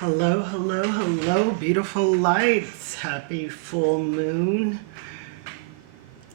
Hello, hello, hello, beautiful lights. Happy full moon.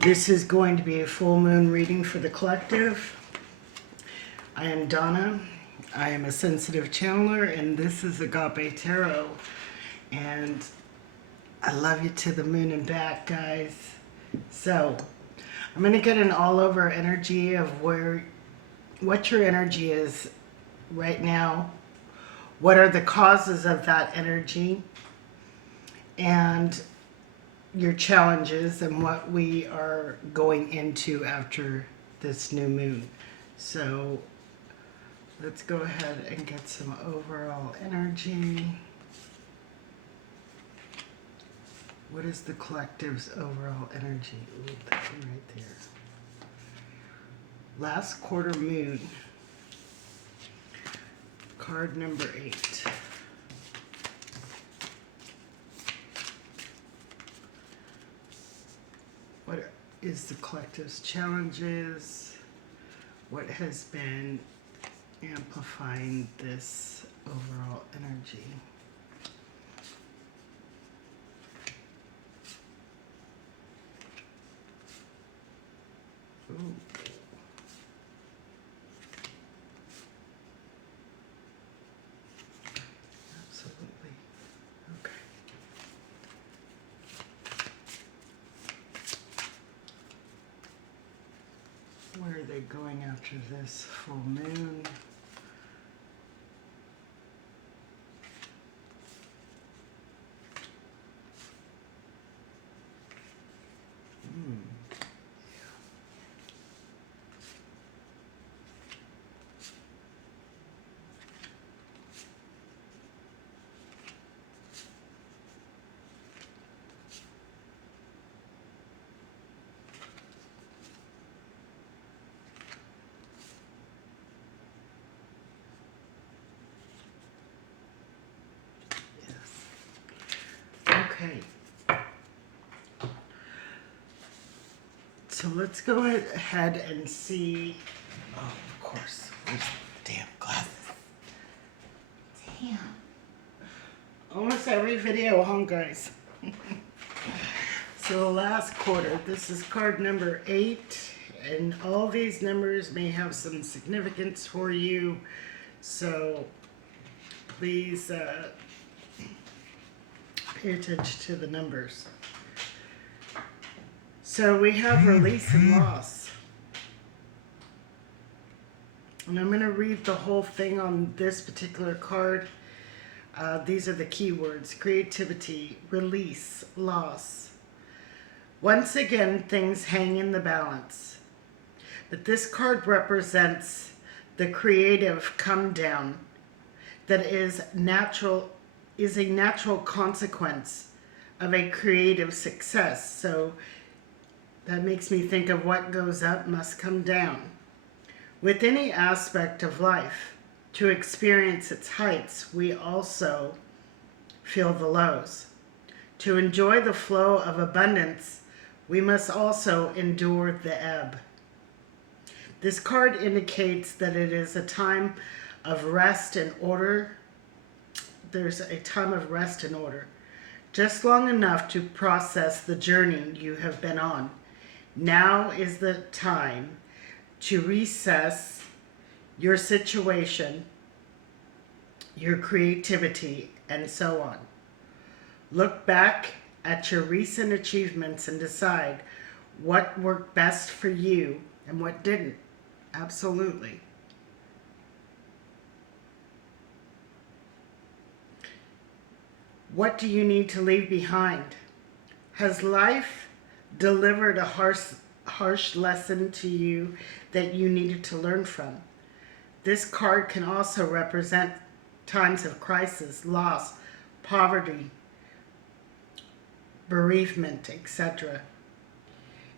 This is going to be a full moon reading for the collective. I am Donna. I am a sensitive channeler, and this is Agape Tarot. And I love you to the moon and back, guys. So, I'm going to get an all over energy of what your energy is right now. What are the causes of that energy? And your challenges and what we are going into after this new moon. So let's go ahead and get some overall energy. What is the collective's overall energy? Ooh, that one right there. Last quarter moon. Card number 8. What is the collective's challenges? What has been amplifying this overall energy? Ooh. Absolutely. Okay. Where are they going after this full moon? Yes. Okay. So let's go ahead and see. Oh, of course. Where's the damn glasses? Damn. Almost every video, huh, guys? So the last quarter, this is card number 8, and all these numbers may have some significance for you. So please pay attention to the numbers. So we have release and loss. And I'm going to read the whole thing on this particular card. These are the keywords: creativity, release, loss. Once again, things hang in the balance. But this card represents the creative come down that is a natural consequence of a creative success. So that makes me think of what goes up must come down. With any aspect of life, to experience its heights, we also feel the lows. To enjoy the flow of abundance, we must also endure the ebb. This card indicates that it is a time of rest and order. There's a time of rest and order, just long enough to process the journey you have been on. Now is the time to reassess your situation, your creativity, and so on. Look back at your recent achievements and decide what worked best for you and what didn't. Absolutely. What do you need to leave behind? Has life delivered a harsh lesson to you that you needed to learn from? This card can also represent times of crisis, loss, poverty, bereavement, etc.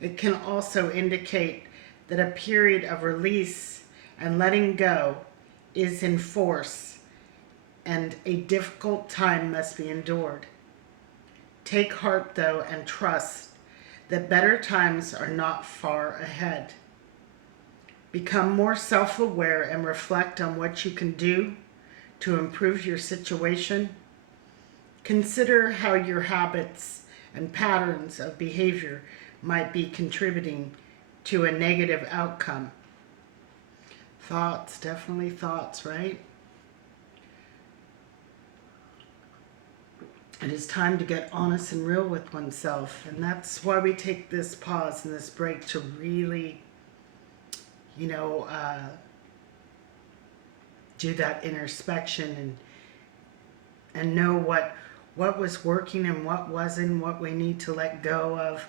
It can also indicate that a period of release and letting go is in force, and a difficult time must be endured. Take heart, though, and trust that better times are not far ahead. Become more self-aware and reflect on what you can do to improve your situation? Consider how your habits and patterns of behavior might be contributing to a negative outcome. Thoughts, definitely thoughts, right? It is time to get honest and real with oneself. And that's why we take this pause and this break to really, do that introspection and know what was working and what wasn't, what we need to let go of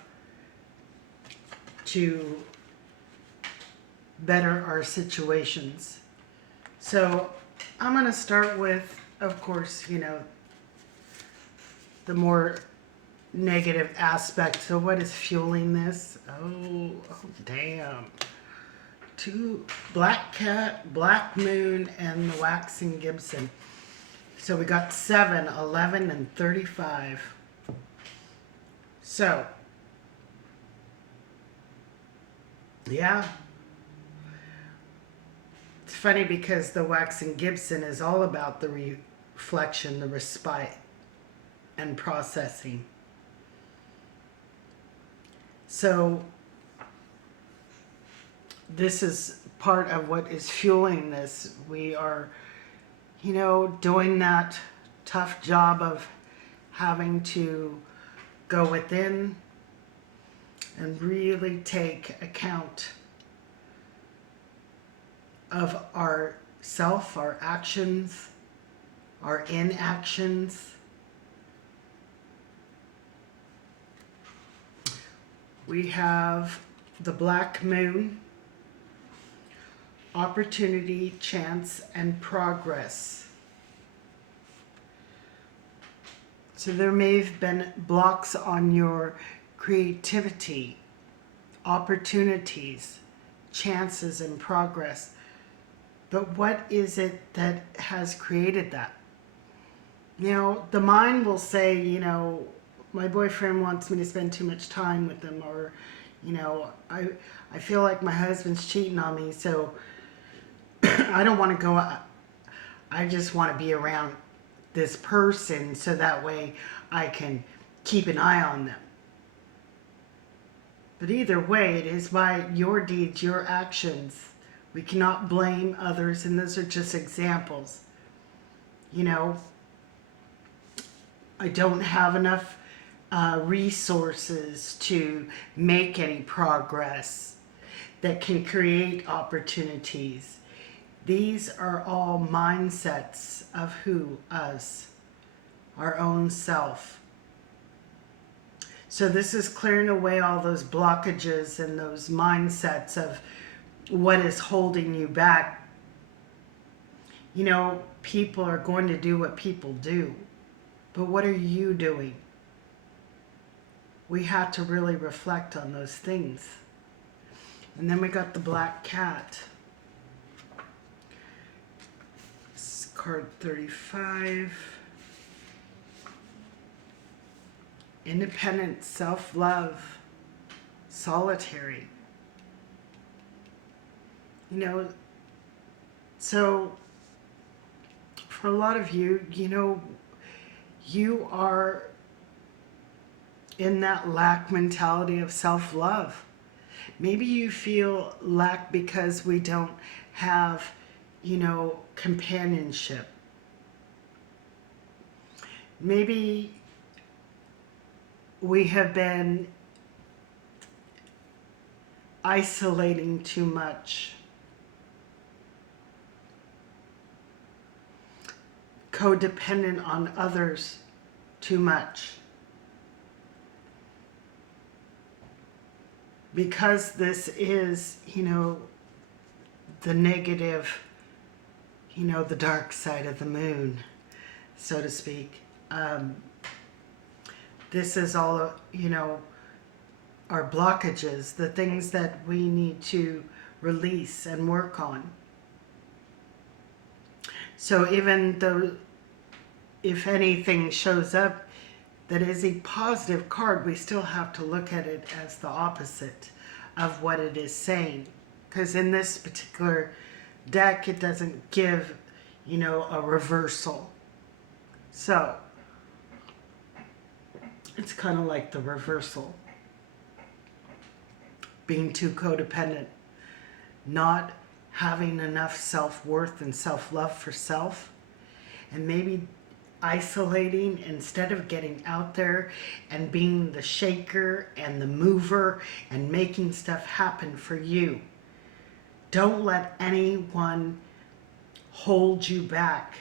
to better our situations. So I'm going to start with, of course, the more negative aspect. So what is fueling this? Oh damn. Two, Black Cat, Black Moon, and the Waxing Gibson. So we got 7, 11, and 35. So, yeah. It's funny because the Waxing Gibson is all about the reflection, the respite, and processing. So, this is part of what is fueling this. We are, doing that tough job of having to go within and really take account of our self, our actions, our inactions. We have the Black Moon, opportunity, chance, and progress. So there may have been blocks on your creativity, opportunities, chances, and progress. But what is it that has created that? The mind will say, my boyfriend wants me to spend too much time with him, or, I feel like my husband's cheating on me, so I don't want to go out. I just want to be around this person so that way I can keep an eye on them. But either way, it is by your deeds, your actions. We cannot blame others, and those are just examples. I don't have enough resources to make any progress that can create opportunities. These are all mindsets of who? Us. Our own self. So this is clearing away all those blockages and those mindsets of what is holding you back. People are going to do what people do. But what are you doing? We have to really reflect on those things. And then we got the Black Cat. Card 35. Independent, self-love, solitary. So for a lot of you, you are in that lack mentality of self-love. Maybe you feel lack because we don't have, companionship. Maybe we have been isolating too much. Codependent on others too much. Because this is, the negative, the dark side of the moon, so to speak. This is all, our blockages, the things that we need to release and work on. So even though, if anything shows up that is a positive card, we still have to look at it as the opposite of what it is saying. Because in this particular deck, it doesn't give, you know, a reversal. So it's kind of like the reversal. Being too codependent, not having enough self-worth and self-love for self, and maybe isolating instead of getting out there and being the shaker and the mover and making stuff happen for you. Don't let anyone hold you back.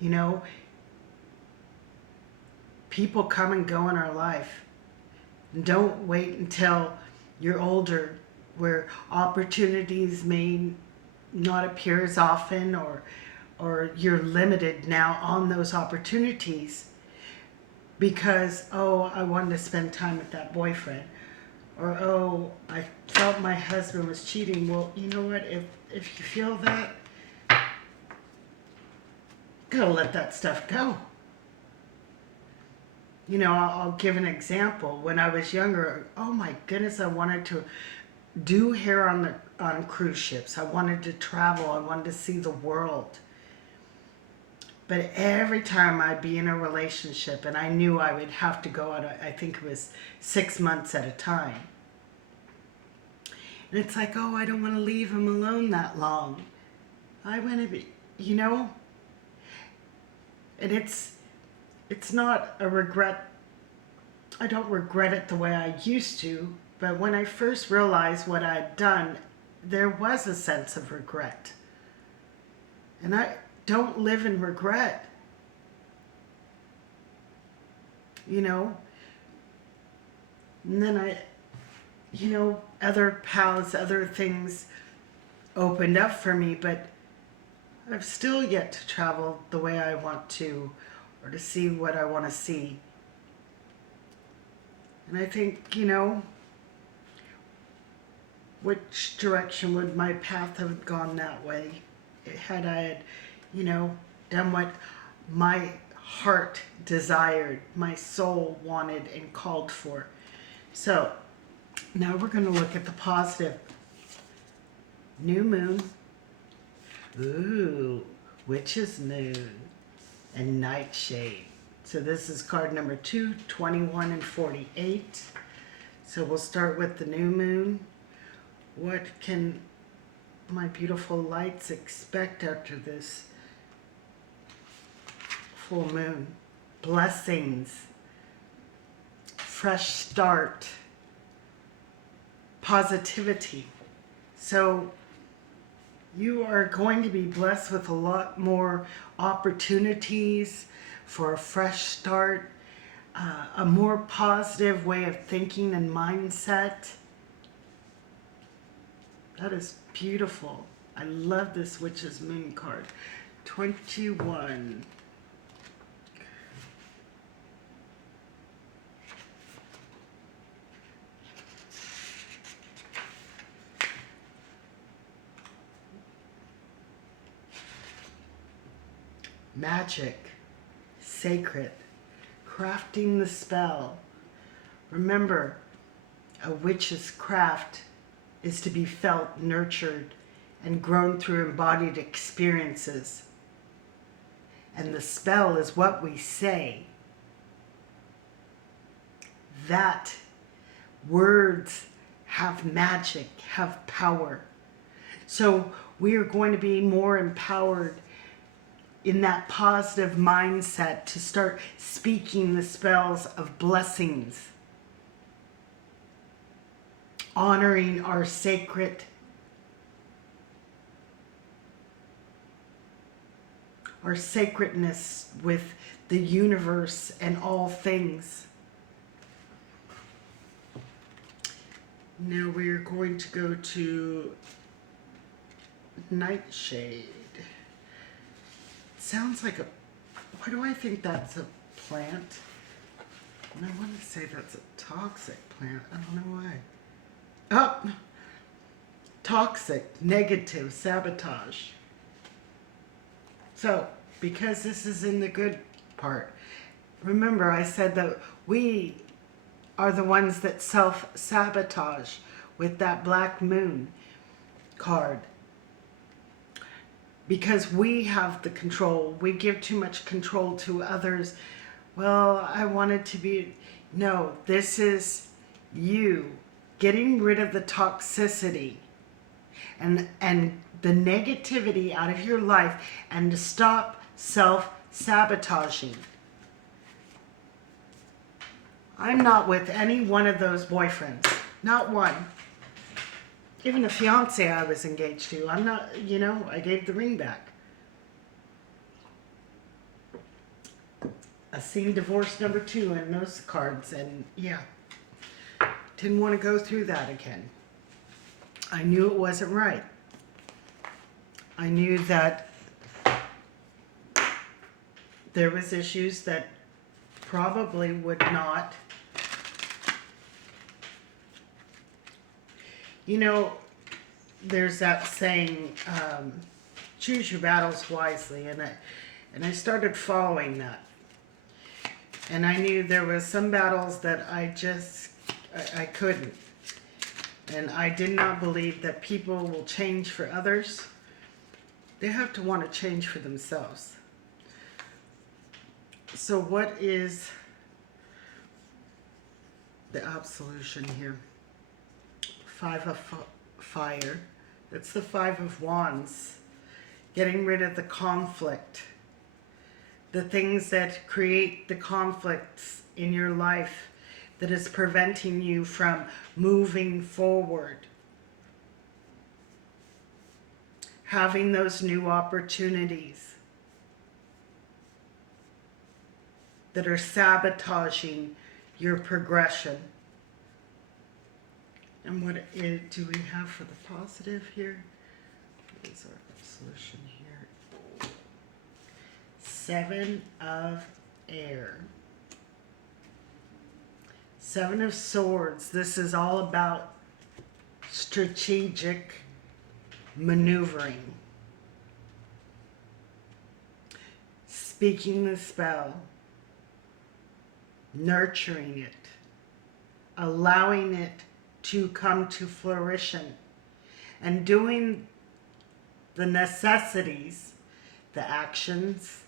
You know, people come and go in our life. Don't wait until you're older where opportunities may not appear as often, or you're limited now on those opportunities because, oh, I wanted to spend time with that boyfriend, or oh, I felt my husband was cheating. Well, you know what, if you feel that, gotta let that stuff go. You know, I'll give an example. When I was younger, oh my goodness, I wanted to do hair on cruise ships. I wanted to travel. I wanted to see the world. But every time I'd be in a relationship and I knew I would have to go out, I think it was 6 months at a time. And it's like, oh, I don't want to leave him alone that long. I want to be, you know? And it's not a regret. I don't regret it the way I used to, but when I first realized what I'd done, there was a sense of regret. And I don't live in regret. You know? And then other paths, other things opened up for me, but I've still yet to travel the way I want to, or to see what I want to see. And I think, you know, which direction would my path have gone that way had I, you know, done what my heart desired, my soul wanted and called for. So now we're going to look at the positive. New moon. Ooh, witch's moon and nightshade. So this is card number 2, 21, and 48. So we'll start with the new moon. What can my beautiful lights expect after this full moon? Blessings, fresh start, positivity. So you are going to be blessed with a lot more opportunities for a fresh start, a more positive way of thinking and mindset. That is beautiful. I love this Witch's Moon card. 21. Magic, sacred, crafting the spell. Remember, a witch's craft is to be felt, nurtured, and grown through embodied experiences. And the spell is what we say. That words have magic, have power. So we are going to be more empowered in that positive mindset to start speaking the spells of blessings, honoring our sacredness with the universe and all things. Now we're going to go to Nightshade. Sounds like a, why do I think that's a plant? And I want to say that's a toxic plant. I don't know why. Oh, toxic, negative, sabotage. So, because this is in the good part, remember I said that we are the ones that self-sabotage with that black moon card. because we have the control. We give too much control to others. Well, I wanted to be... No, this is you getting rid of the toxicity and the negativity out of your life, and to stop self-sabotaging. I'm not with any one of those boyfriends. Not one. Even a fiance I was engaged to. I'm not, you know, I gave the ring back. I seen divorce number 2 in those cards, and yeah. Didn't want to go through that again. I knew it wasn't right. I knew that there was issues that probably would not. You know, there's that saying, choose your battles wisely, and I started following that. And I knew there was some battles that I couldn't. And I did not believe that people will change for others. They have to want to change for themselves. So what is the absolution here? 5 of fire. That's the 5 of wands. Getting rid of the conflict. The things that create the conflicts in your life that is preventing you from moving forward. Having those new opportunities that are sabotaging your progression. And what do we have for the positive here? What is our solution here? 7 of air. 7 of swords. This is all about strategic maneuvering. Speaking the spell. Nurturing it. Allowing it to come to fruition. And doing the necessities, the actions,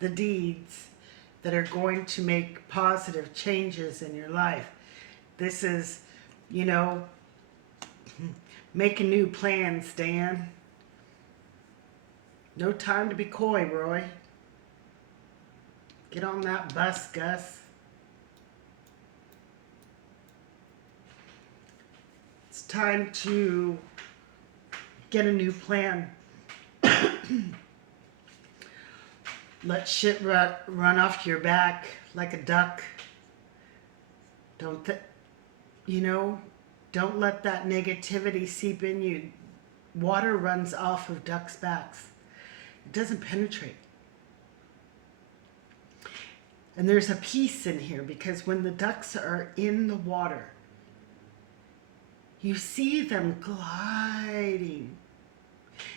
the deeds that are going to make positive changes in your life. This is, you know, making new plans, Dan. No time to be coy, Roy. Get on that bus, Gus. It's time to get a new plan. Let shit run off your back like a duck. Don't let that negativity seep in you. Water runs off of ducks' backs. It doesn't penetrate. And there's a peace in here because when the ducks are in the water, you see them gliding.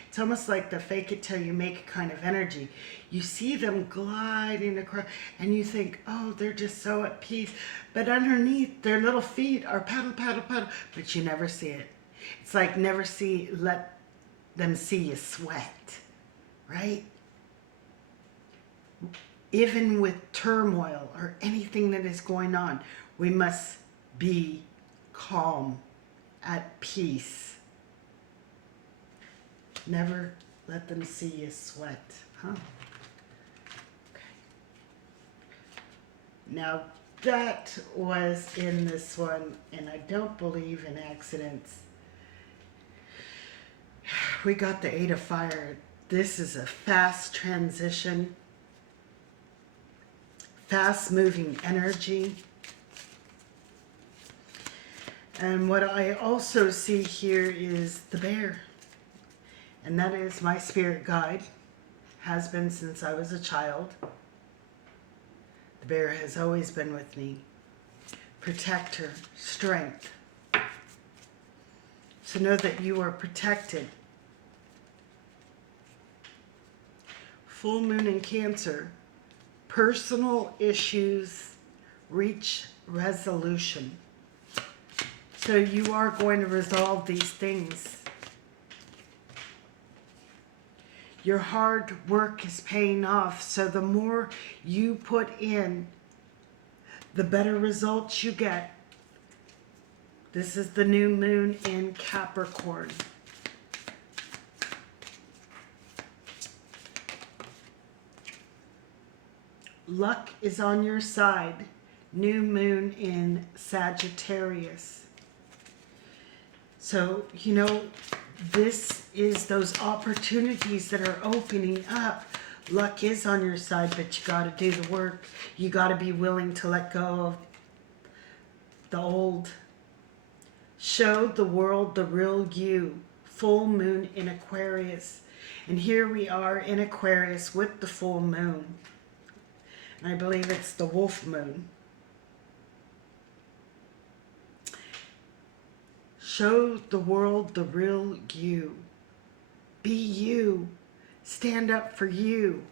It's almost like the fake it till you make it kind of energy. You see them gliding across and you think, oh, they're just so at peace. But underneath, their little feet are paddle, paddle, paddle. But you never see it. It's like let them see you sweat, right? Even with turmoil or anything that is going on, we must be calm, at peace. Never let them see you sweat, huh? Okay. Now that was in this one, and I don't believe in accidents. We got the 8 of fire. This is a fast transition, fast moving energy. And what I also see here is the bear. And that is my spirit guide. Has been since I was a child. The bear has always been with me. Protector, strength. So know that you are protected. Full moon in Cancer. Personal issues reach resolution. So you are going to resolve these things. Your hard work is paying off. So the more you put in, the better results you get. This is the new moon in Capricorn. Luck is on your side. New moon in Sagittarius. So, you know, this is those opportunities that are opening up. Luck is on your side, but you got to do the work. You got to be willing to let go of the old. Show the world the real you. Full moon in Aquarius. And here we are in Aquarius with the full moon. And I believe it's the wolf moon. Show the world the real you. Be you. Stand up for you.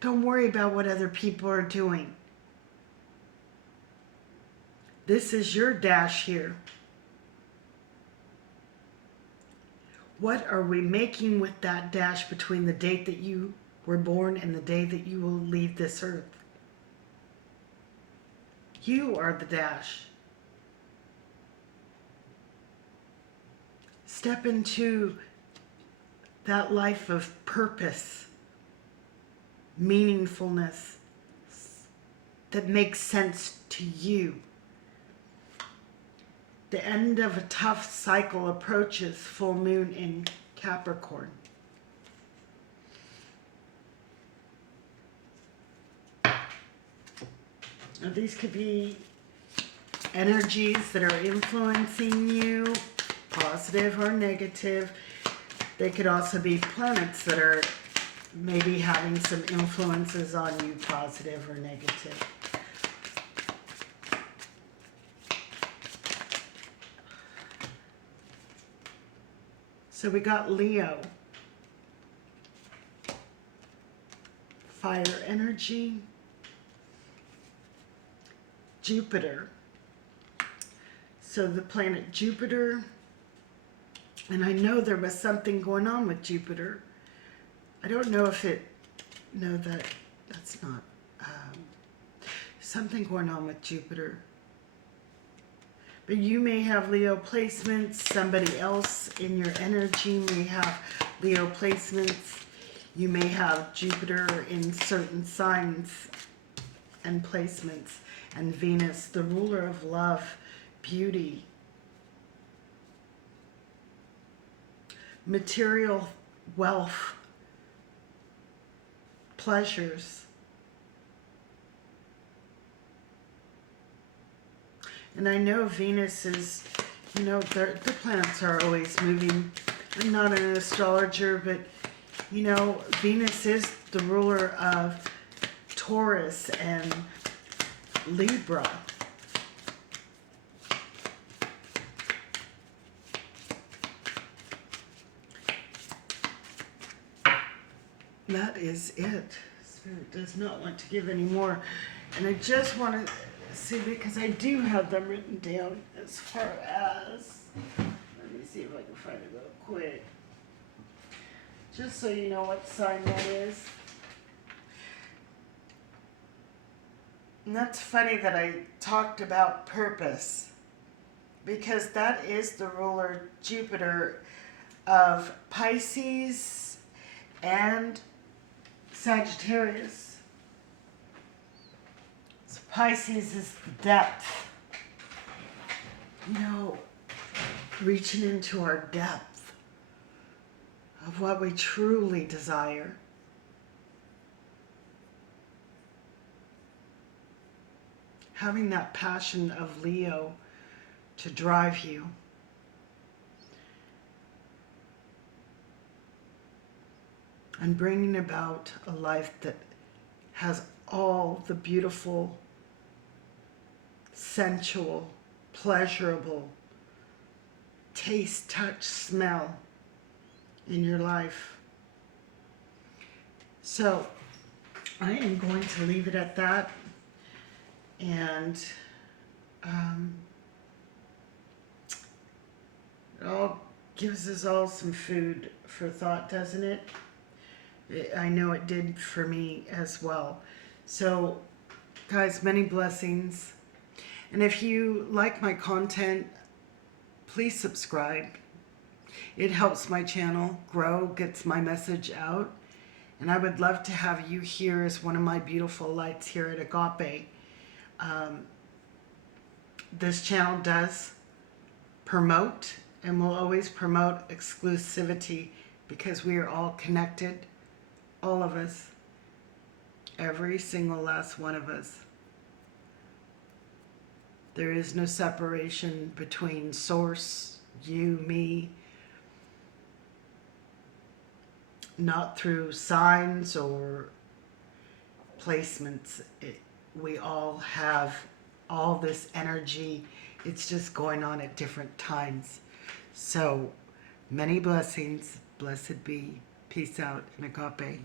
Don't worry about what other people are doing. This is your dash here. What are we making with that dash between the date that you were born and the day that you will leave this earth? You are the dash. Step into that life of purpose, meaningfulness that makes sense to you. The end of a tough cycle approaches. Full moon in Capricorn. Now, these could be energies that are influencing you, positive or negative. They could also be planets that are maybe having some influences on you, positive or negative. So we got Leo, fire energy, Jupiter. So the planet Jupiter, and I know there was something going on with Jupiter. I don't know if it, no, that's not, something going on with Jupiter. But you may have Leo placements. Somebody else in your energy may have Leo placements. You may have Jupiter in certain signs and placements. And Venus, the ruler of love, beauty, material wealth, pleasures. And I know Venus is, you know, the planets are always moving. I'm not an astrologer, but, you know, Venus is the ruler of Taurus and Libra. That is it. Spirit does not want to give any more. And I just want to see, because I do have them written down as far as, let me see if I can find it real quick. Just so you know what sign that is. And that's funny that I talked about purpose, because that is the ruler Jupiter of Pisces and Sagittarius. So Pisces is the depth. You know, reaching into our depth of what we truly desire. Having that passion of Leo to drive you. And bringing about a life that has all the beautiful, sensual, pleasurable taste, touch, smell in your life. So I am going to leave it at that. And it all gives us all some food for thought, doesn't it? I know it did for me as well. So, guys, many blessings. And if you like my content, please subscribe. It helps my channel grow, gets my message out. And I would love to have you here as one of my beautiful lights here at Agape. This channel does promote and will always promote exclusivity because we are all connected, all of us, every single last one of us. There is no separation between source, you, me, not through signs or placements. We all have all this energy. It's just going on at different times. So, many blessings. Blessed be. Peace out and Agape.